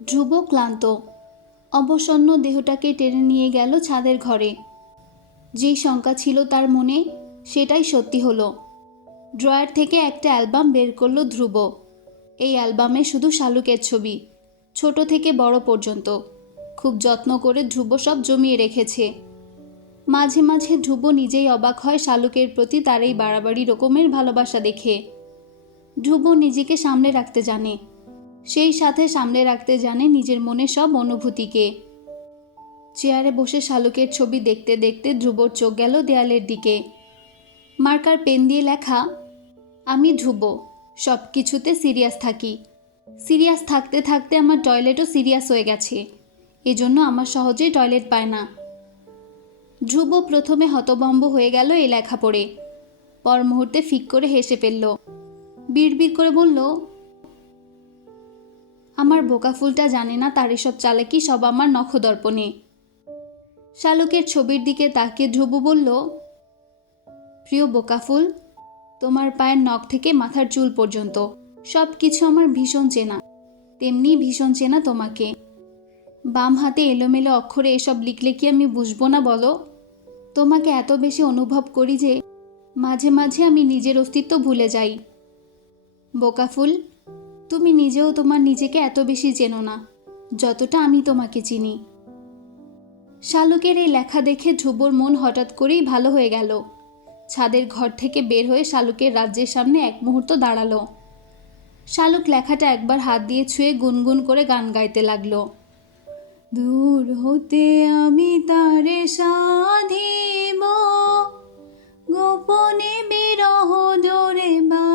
ধ্রুব ক্লান্ত। অবসন্ন দেহটাকে টেনে নিয়ে গেল ছাদের ঘরে। যেই শঙ্কা ছিল তার মনে, সেটাই সত্যি হলো। ড্রয়ার থেকে একটা অ্যালবাম বের করল ধ্রুব। এই অ্যালবামে শুধু শালুকের ছবি, ছোট থেকে বড় পর্যন্ত। খুব যত্ন করে ধ্রুব সব জমিয়ে রেখেছে। মাঝে মাঝে ধ্রুব নিজেই অবাক হয় শালুকের প্রতি তার এই বাড়াবাড়ি রকমের ভালোবাসা দেখে। ধ্রুব নিজেকে সামলে রাখতে জানে। সেই সাথে সামলে রাখতে জানে নিজের মনে সব অনুভূতিকে। চেয়ারে বসে শালুকের ছবি দেখতে দেখতে ধ্রুবর চোখ গেল দেয়ালের দিকে। মার্কার পেন দিয়ে লেখা, আমি ধ্রুব সব কিছুতে সিরিয়াস থাকি। সিরিয়াস থাকতে থাকতে আমার টয়লেটও সিরিয়াস হয়ে গেছে। এজন্য আমার সহজেই টয়লেট পায় না। ধ্রুব প্রথমে হতভম্ব হয়ে গেল এই লেখা পড়ে। পর মুহূর্তে ফিক করে হেসে ফেলল। বিড়বিড় করে বলল আমার বোকা ফুলটা জানে না তার এসব চালাকি সব আমার নখদর্পণে। শালুকের ছবির দিকে তাকিয়ে ধ্রুব বলল, প্রিয় বোকা ফুল, তোমার পায়ের নখ থেকে মাথার চুল পর্যন্ত সব কিছু আমার ভীষণ চেনা, তেমনি ভীষণ চেনা তোমাকে। বাম হাতে এলোমেলো অক্ষরে এসব লিখলে কি আমি বুঝব না বলো? তোমাকে এত বেশি অনুভব করি যে মাঝে মাঝে আমি নিজের অস্তিত্ব ভুলে যাই। বোকা ফুল তুমি নিজেও তোমার নিজেকে এত বেশি চেনো না, যতটা আমি তোমাকে চিনি। শালুকের এই লেখা দেখে ধ্রুবর মন হঠাৎ করেই ভালো হয়ে গেল। ছাদের ঘর থেকে বের হয়ে শালুকের রাজ্যের সামনে এক মুহূর্ত দাঁড়াল। শালুক লেখাটা একবার হাত দিয়ে ছুঁয়ে গুনগুন করে গান গাইতে লাগল। দূর হতে আমি তারে সাধিব, গোপনে বিরহ জোরে বাঁধিব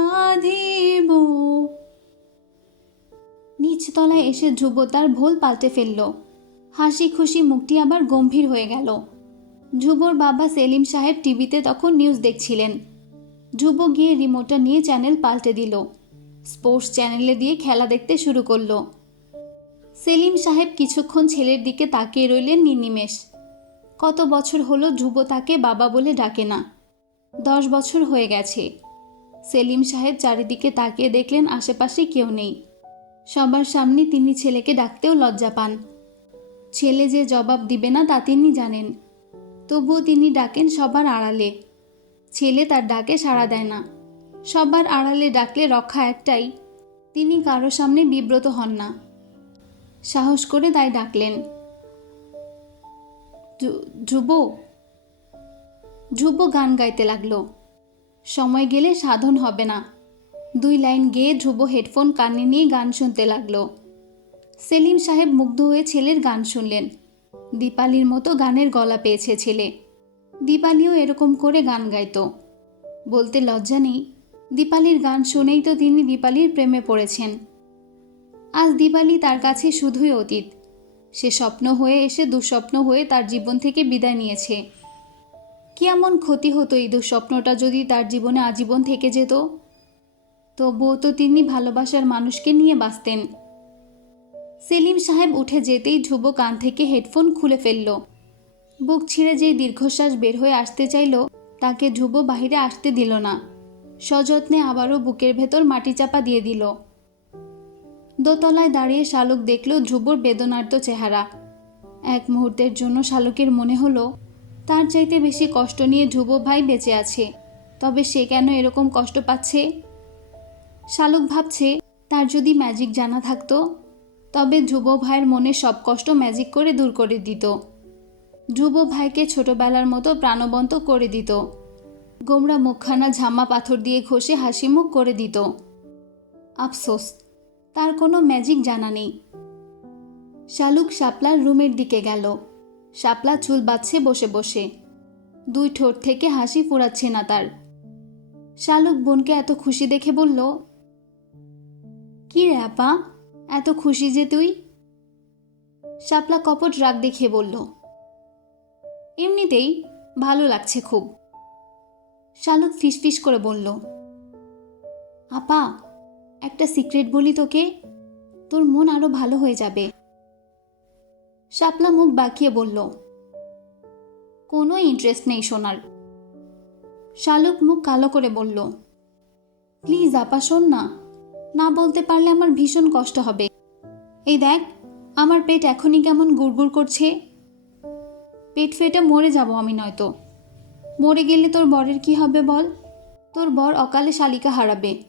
নিচতলায় এসে ধ্রুব তার ভোল পাল্টে ফেলল। হাসি খুশি মুখটি আবার গম্ভীর হয়ে গেল। ধ্রুবর বাবা সেলিম সাহেব টিভিতে তখন নিউজ দেখছিলেন। ধ্রুব গিয়ে রিমোটটা নিয়ে চ্যানেল পাল্টে দিল। স্পোর্টস চ্যানেলে দিয়ে খেলা দেখতে শুরু করল। সেলিম সাহেব কিছুক্ষণ ছেলের দিকে তাকিয়ে রইলেন নির্নিমেষ। কত বছর হলো ধ্রুব তাকে বাবা বলে ডাকে না। দশ বছর হয়ে গেছে। সেলিম সাহেব চারিদিকে তাকিয়ে দেখলেন আশেপাশে কেউ নেই। সবার সামনে তিনি ছেলেকে ডাকতেও লজ্জা পান। ছেলে যে জবাব দিবে না তা তিনি জানেন। তবুও তিনি ডাকেন সবার আড়ালে। ছেলে তার ডাকে সাড়া দেয় না। সবার আড়ালে ডাকলে রক্ষা একটাই, তিনি কারও সামনে বিব্রত হন না। সাহস করে তাই ডাকলেন। ধ্রুব। ধ্রুব গান গাইতে লাগল। সময় গেলে সাধন হবে না। দুই লাইন গেয়ে ধ্রুব হেডফোন কানে নিয়ে গান শুনতে লাগল। সেলিম সাহেব মুগ্ধ হয়ে ছেলের গান শুনলেন। দীপালির মতো গানের গলা পেয়েছে ছেলে। দীপালিও এরকম করে গান গাইতো। বলতে লজ্জা নেই, দীপালির গান শুনেই তো তিনি দীপালির প্রেমে পড়েছেন। আজ দীপালি তার কাছে শুধুই অতীত। সে স্বপ্ন হয়ে এসে দুঃস্বপ্ন হয়ে তার জীবন থেকে বিদায় নিয়েছে। কি এমন ক্ষতি হতো এই দুঃস্বপ্নটা যদি তার জীবনে আজীবন থেকে যেত? তবুও তো তিনি ভালোবাসার মানুষকে নিয়ে বাঁচতেন। সেলিম সাহেব উঠে যেতেই ধ্রুব কান থেকে হেডফোন খুলে ফেলল। বুক ছিঁড়ে যেই দীর্ঘশ্বাস বের হয়ে আসতে চাইল, তাকে ধ্রুব বাহিরে আসতে দিল না। সযত্নে আবারও বুকের ভেতর মাটি চাপা দিয়ে দিল। দোতলায় দাঁড়িয়ে শালুক দেখল ধ্রুবর বেদনার্ত চেহারা। এক মুহূর্তের জন্য শালুকের মনে হলো, তার চাইতে বেশি কষ্ট নিয়ে ধ্রুব ভাই বেঁচে আছে, তবে সে কেন এরকম কষ্ট পাচ্ছে? শালুক ভাবছে, তার যদি ম্যাজিক জানা থাকতো, তবে ধ্রুব ভাইয়ের মনে সব কষ্ট ম্যাজিক করে দূর করে দিত। ধ্রুব ভাইকে ছোটবেলার মতো প্রাণবন্ত করে দিত। গোমরা মুখখানা ঝামা পাথর দিয়ে ঘষে হাসি মুখ করে দিত। আফসোস, তার কোনো ম্যাজিক জানা নেই। শালুক শাপলার রুমের দিকে গেল। শাপলা চুল বাঁধছে বসে বসে। দুই ঠোঁট থেকে হাসি ফুরাচ্ছে না তার। শালুক বোনকে এত খুশি দেখে বলল কি রে আপা? এত খুশি যে তুই? শাপলা কপট রাগ দেখিয়ে বলল, এমনিতেই ভালো লাগছে খুব। শালুক ফিসফিস করে বলল, আপা, একটা সিক্রেট বলি তোকে, তোর মন আরও ভালো হয়ে যাবে। শাপলা মুখ বাঁকিয়ে বলল কোনো ইন্টারেস্ট নেই শোনার শালুক মুখ কালো করে বলল, প্লিজ আপা, শোন না না বলতে পারলে আমার ভীষণ কষ্ট হবে। এই দেখ, আমার পেট এখনই কেমন গুড়গুড় করছে। পেট ফেটে মরে যাব আমি নয়তো। মরে গেলে তোর বরের কি হবে বল? তোর বর অকালে শালিকা হারাবে।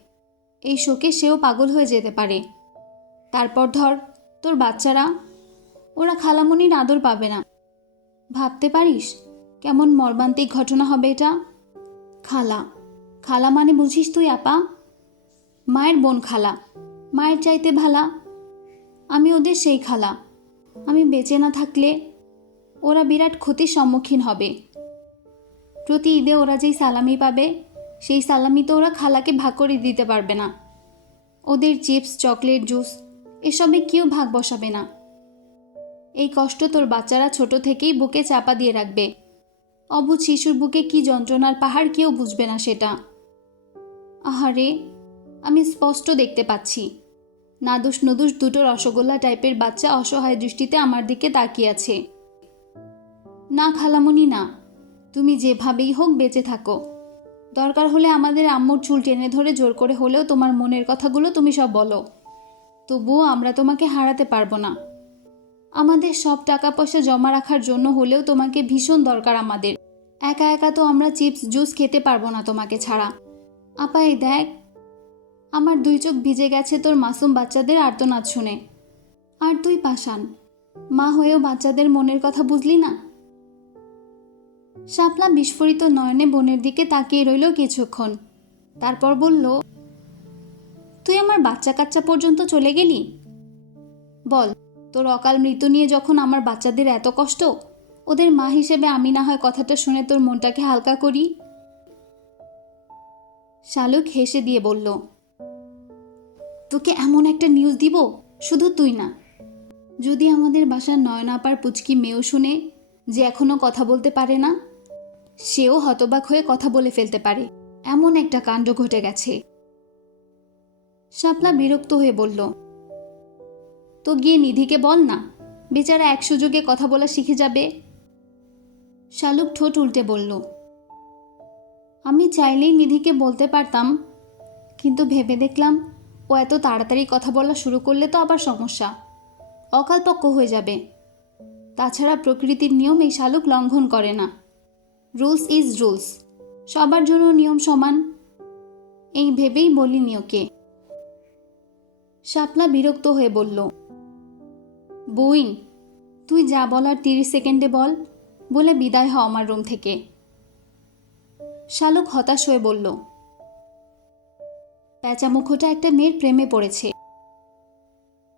এই শোকে সেও পাগল হয়ে যেতে পারে। তারপর ধর, তোর বাচ্চারা, ওরা খালামণির আদর পাবে না। ভাবতে পারিস, কেমন মর্মান্তিক ঘটনা হবে এটা? খালা খালা মানে বুঝিস তুই, আপা? মায়ের বোন খালা, মায়ের চাইতে ভালা। আমি ওদের সেই খালা। আমি বেঁচে না থাকলে ওরা বিরাট ক্ষতির সম্মুখীন হবে। প্রতি ঈদে ওরা যেই সালামি পাবে, সেই সালামি তো ওরা খালাকে ভাগ করে দিতে পারবে না। ওদের চিপস, চকলেট, জুস, এসবে কেউ ভাগ বসাবে না। এই কষ্ট তোর বাচ্চারা ছোট থেকেই বুকে চাপা দিয়ে রাখবে। অবুঝ শিশুর বুকে কি যন্ত্রণার পাহাড় কেউ বুঝবে না সেটা। আহারে আমি স্পষ্ট দেখতে পাচ্ছি। নাদুস নদুস দুটো রসগোল্লা টাইপের বাচ্চা অসহায় দৃষ্টিতে আমার দিকে তাকিয়ে আছে। না খালামণি না। তুমি যেভাবেই হোক বেঁচে থাকো। দরকার হলে আমাদের আম্মুর চুল টেনে ধরে জোর করে হলেও তোমার মনের কথাগুলো তুমি সব বলো। তবুও আমরা তোমাকে হারাতে পারব না। আমাদের সব টাকা পয়সা জমা রাখার জন্য হলেও তোমাকে ভীষণ দরকার আমাদের। একা একা তো আমরা চিপস, জুস খেতে পারব না তোমাকে ছাড়া। আপা, এই দেখ। আমার দুই চোখ ভিজে গেছে তোর মাসুম বাচ্চাদের আর্তনাদ শুনে। আর তুই পাশান মা হয়েও বাচ্চাদের মনের কথা বুঝলি না? শাপলা বিস্ফোরিত নয়নে বোনের দিকে তাকিয়ে রইল কিছুক্ষণ। তারপর বলল, তুই আমার বাচ্চা কাচ্চা পর্যন্ত চলে গেলি? বল, তোর অকাল মৃত্যু নিয়ে যখন আমার বাচ্চাদের এত কষ্ট, ওদের মা হিসেবে আমি না হয় কথাটা শুনে তোর মনটাকে হালকা করি? শালুক হেসে দিয়ে বলল তোকে এমন একটা নিউজ দিব? শুধু তুই না। যদি আমাদের বাসার নয়নাপার পুচকি মেয়েও শুনে যে এখনও কথা বলতে পারে না, সেও হতবাক হয়ে কথা বলে ফেলতে পারে। এমন একটা কাণ্ড ঘটে গেছে। শাপলা বিরক্ত হয়ে বলল, তো গিয়ে নিধিকে বল না, বেচারা এক সুযোগে কথা বলা শিখে যাবে? শালুক ঠোঁট উল্টে বলল, আমি চাইলেই নিধিকে বলতে পারতাম, কিন্তু ভেবে দেখলাম ও এত তাড়াতাড়ি কথা বলা শুরু করলে তো আবার সমস্যা। অকালপক্ষ হয়ে যাবে। তাছাড়া প্রকৃতির নিয়ম এই শালুক লঙ্ঘন করে না। Rules is rules. সবার জন্য নিয়ম সমান। এই ভেবেই বলিনি ওকে শাপলা বিরক্ত হয়ে বলল বইন তুই যা বলার তিরিশ সেকেন্ডে বল, বলে বিদায় হ আমার রুম থেকে। শালুক হতাশ হয়ে বলল প্যাঁচামুখোটা একটা মেয়ের প্রেমে পড়েছে।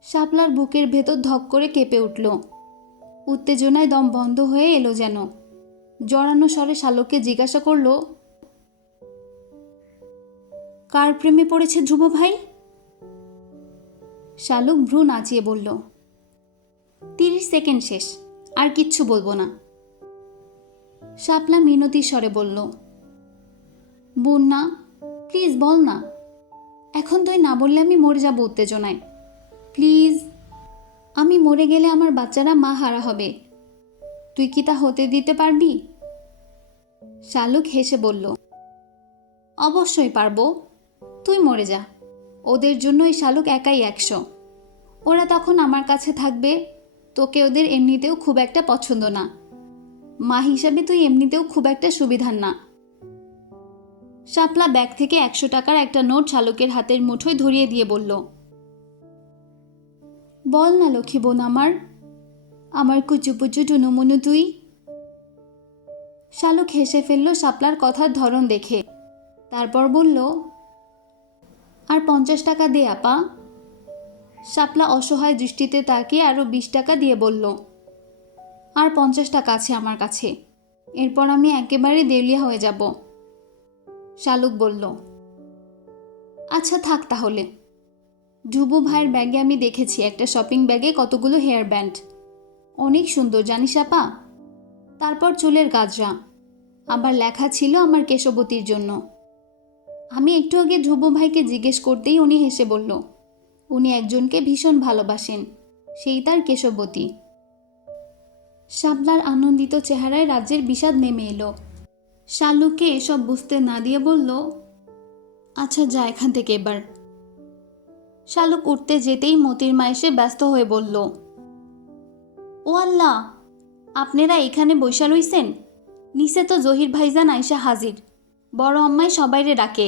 শাপলার বুকের ভেতর ধক করে কেঁপে উঠল। উত্তেজনায় দম বন্ধ হয়ে এলো যেন। জড়ানো স্বরে শালককে জিজ্ঞাসা করল, কার প্রেমে পড়েছে ধ্রুব ভাই? শালুক ভ্রু নাচিয়ে বলল, তিরিশ সেকেন্ড শেষ, আর কিচ্ছু বলব না। শাপলা মিনতি স্বরে বলল, বন্যা, প্লিজ বল না। এখন তুই না বললে আমি মরে যাব উত্তেজনায়। প্লিজ। আমি মরে গেলে আমার বাচ্চারা মা হারা হবে। তুই কি তা হতে দিতে পারবি? শালুক হেসে বলল, অবশ্যই পারব। তুই মরে যা। ওদের জন্য শালুক একাই একশো। ওরা তখন আমার কাছে থাকবে। তোকে ওদের এমনিতেও খুব একটা পছন্দ না। মা হিসাবে তুই এমনিতেও খুব একটা সুবিধার না। শাপলা ব্যাগ থেকে একশো টাকার একটা নোট শালুকের হাতের মুঠোয় ধরিয়ে দিয়ে বলল, বল না লক্ষ্মী বোন আমার আমার কুচুপুচু টুনুমুনু তুই? শালুক হেসে ফেলল শাপলার কথার ধরন দেখে। তারপর বলল, আর পঞ্চাশ টাকা দে, আপা। শাপলা অসহায় দৃষ্টিতে তাকিয়ে আরও বিশ টাকা দিয়ে বলল, আর পঞ্চাশ টাকা আছে আমার কাছে। এরপর আমি একেবারে দেউলিয়া হয়ে যাব। শালুক বলল আচ্ছা থাক তাহলে। ধ্রুব ভাইয়ের ব্যাগে আমি দেখেছি একটা শপিং ব্যাগে কতগুলো হেয়ার ব্যান্ড। অনেক সুন্দর, জানিস আপা? তারপর চুলের গাজরা আবার লেখা ছিল আমার কেশবতীর জন্য। আমি একটু আগে ধ্রুব ভাইকে জিজ্ঞেস করতেই উনি হেসে বলল, উনি একজনকে ভীষণ ভালোবাসেন। সেই তার কেশবতী। শাবলার আনন্দিত চেহারায় রাজ্যের বিষাদ নেমে এলো। শালুকে এসব বুঝতে না দিয়ে বলল আচ্ছা যা এখান থেকে এবার। শালুক উঠতে যেতেই মতির মা এসে ব্যস্ত হয়ে বলল, ও আল্লাহ, আপনারা এখানে বৈশা রইছেন? নিচে তো জহির ভাইজান আইসা হাজির, বড় আম্মাই সবাইরে ডাকে।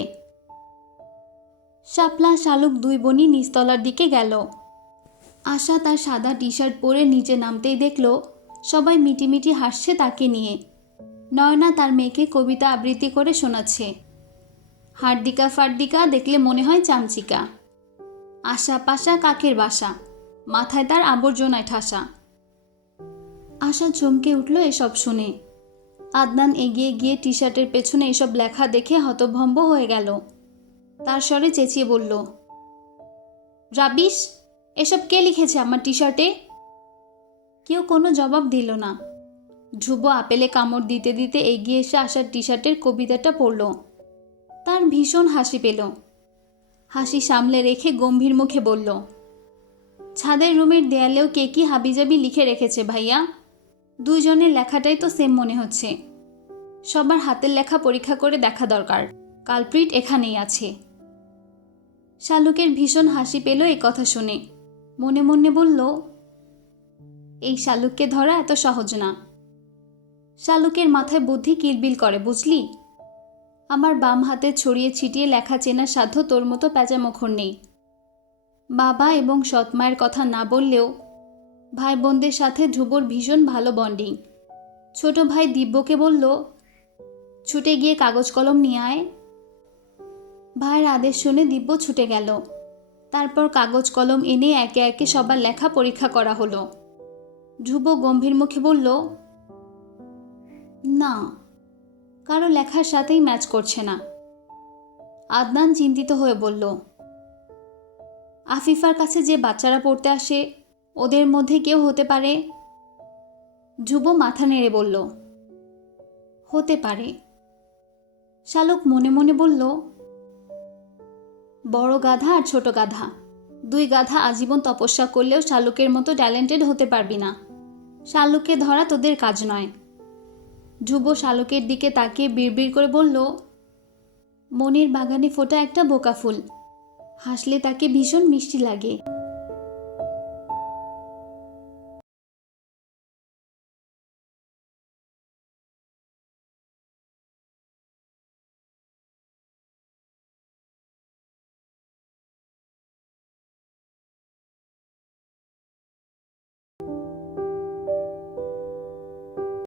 শাপলা শালুক দুই বোনই নিচতলার দিকে গেল। আশা তার সাদা টি শার্ট পরে নিচে নামতেই দেখল, সবাই মিটিমিটি হাসছে তাকে নিয়ে। নয়না তার মেয়েকে কবিতা আবৃত্তি করে শোনাচ্ছে। হার্দিকা ফার্দিকা দেখলে মনে হয় চামচিকা। আশা পাশা কাকের বাসা। মাথায় তার আবর্জনায় ঠাসা। আশা চমকে উঠল এসব শুনে। আদনান এগিয়ে গিয়ে টি শার্টের পেছনে এসব লেখা দেখে হতভম্ব হয়ে গেল। তার স্বরে চেঁচিয়ে বলল, রাবিশ, এসব কে লিখেছে আমার টি শার্টে কেউ কোনো জবাব দিল না। ধ্রুব আপেলে কামড় দিতে দিতে এগিয়ে এসে আসার টি শার্টের কবিতাটা পড়ল। তার ভীষণ হাসি পেল। হাসি সামলে রেখে গম্ভীর মুখে বলল, ছাদের রুমের দেয়ালেও কে কি হাবিজাবি লিখে রেখেছে ভাইয়া? দুইজনের লেখাটাই তো সেম মনে হচ্ছে। সবার হাতের লেখা পরীক্ষা করে দেখা দরকার। কালপ্রিট এখানেই আছে। শালুকের ভীষণ হাসি পেল এই কথা শুনে। মনে মনে বলল, এই শালুককে ধরা এত সহজ না। শালুকের মাথায় বুদ্ধি কিলবিল করে, বুঝলি? আমার বাম হাতে ছড়িয়ে ছিটিয়ে লেখা চেনার সাধ্য তোর মতো প্যাঁচামুখর নেই। বাবা এবং সৎমায়ের কথা না বললেও ভাই বোনদের সাথে ধ্রুবর ভীষণ ভালো বন্ডিং ছোট ভাই দিব্যকে বলল, ছুটে গিয়ে কাগজ কলম নিয়ে আয়। ভাইয়ের আদেশ শুনে দিব্য ছুটে গেল। তারপর কাগজ কলম এনে একে একে সবার লেখা পরীক্ষা করা হলো। ধ্রুব গম্ভীর মুখে বলল না, কারও লেখার সাথেই ম্যাচ করছে না। আদনান চিন্তিত হয়ে বলল, আফিফার কাছে যে বাচ্চারা পড়তে আসে, ওদের মধ্যে কেউ হতে পারে? ধ্রুব মাথা নেড়ে বলল, হতে পারে। শালুক মনে মনে বলল, বড় গাধা আর ছোট গাধা, দুই গাধা আজীবন তপস্যা করলেও শালুকের মতো ট্যালেন্টেড হতে পারবি না। শালুককে ধরা তোদের কাজ নয়। ধ্রুব শালকের দিকে তাকিয়ে বিড়বিড় করে বলল, মনের বাগানে ফোটা একটা বোকা ফুল। হাসলে তাকে ভীষণ মিষ্টি লাগে।